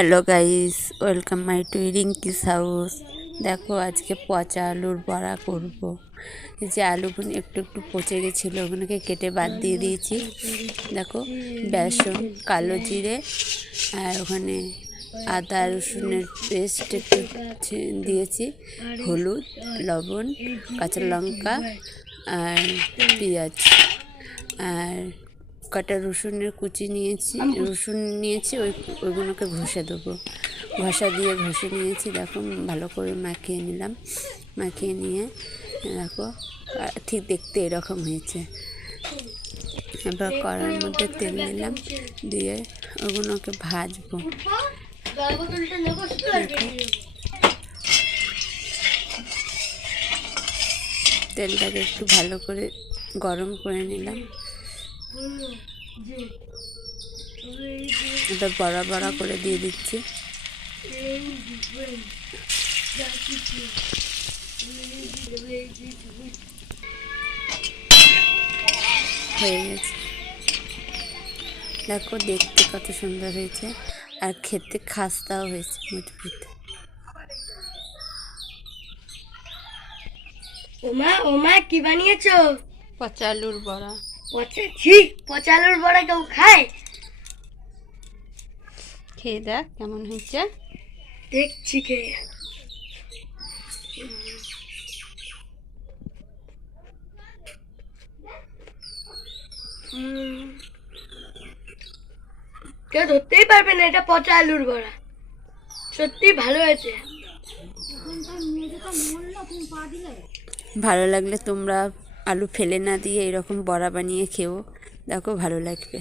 Hello guys, welcome my to Rinki's house. দেখো আজকে পচা আলুর বড়া করব। এই যে আলুগুলো একটু একটু পচে গেছিলো, ওগুলোকে কেটে বাদ দিয়ে দিয়েছি। দেখো বেসন, কালো জিরে আর ওখানে আদা রসুনের পেস্ট একটু দিয়েছি, হলুদ, লবণ, কাঁচা লঙ্কা আর পেঁয়াজ আর কটা রসুনের কুচি নিয়েছি, ওইগুলোকে ঘষে দেবো। ঘষে নিয়েছি। দেখো ভালো করে মাখিয়ে নিলাম। মাখিয়ে নিয়ে দেখো ঠিক দেখতে এরকম হয়েছে। এবার কড়ার মধ্যে তেল দিলাম, দিয়ে ওগুলোকে ভাজবো। তেলটাকে একটু ভালো করে গরম করে নিলাম। এটা বড়া বড়া করে দিয়ে দিচ্ছি। হয়ে গেছে। দেখো দেখতে কত সুন্দর হয়েছে, আর খেতে খাস্তাও হয়েছে মুচমুচে। ওমা কি বানিয়েছো? পচা আলুর বড়া। পচা আলুর বড়া কেউ খায়? খেয়ে দেখ কেমন হয়েছে। দেখছি খেয়ে। কেউ ধরতেই পারবে না এটা পচা আলুর বড়া। সত্যি ভালো হয়েছে। ভালো লাগলে তোমরা আলু ফেলে না দিয়ে এরকম বড়া বানিয়ে খেও, দেখো ভালো লাগবে।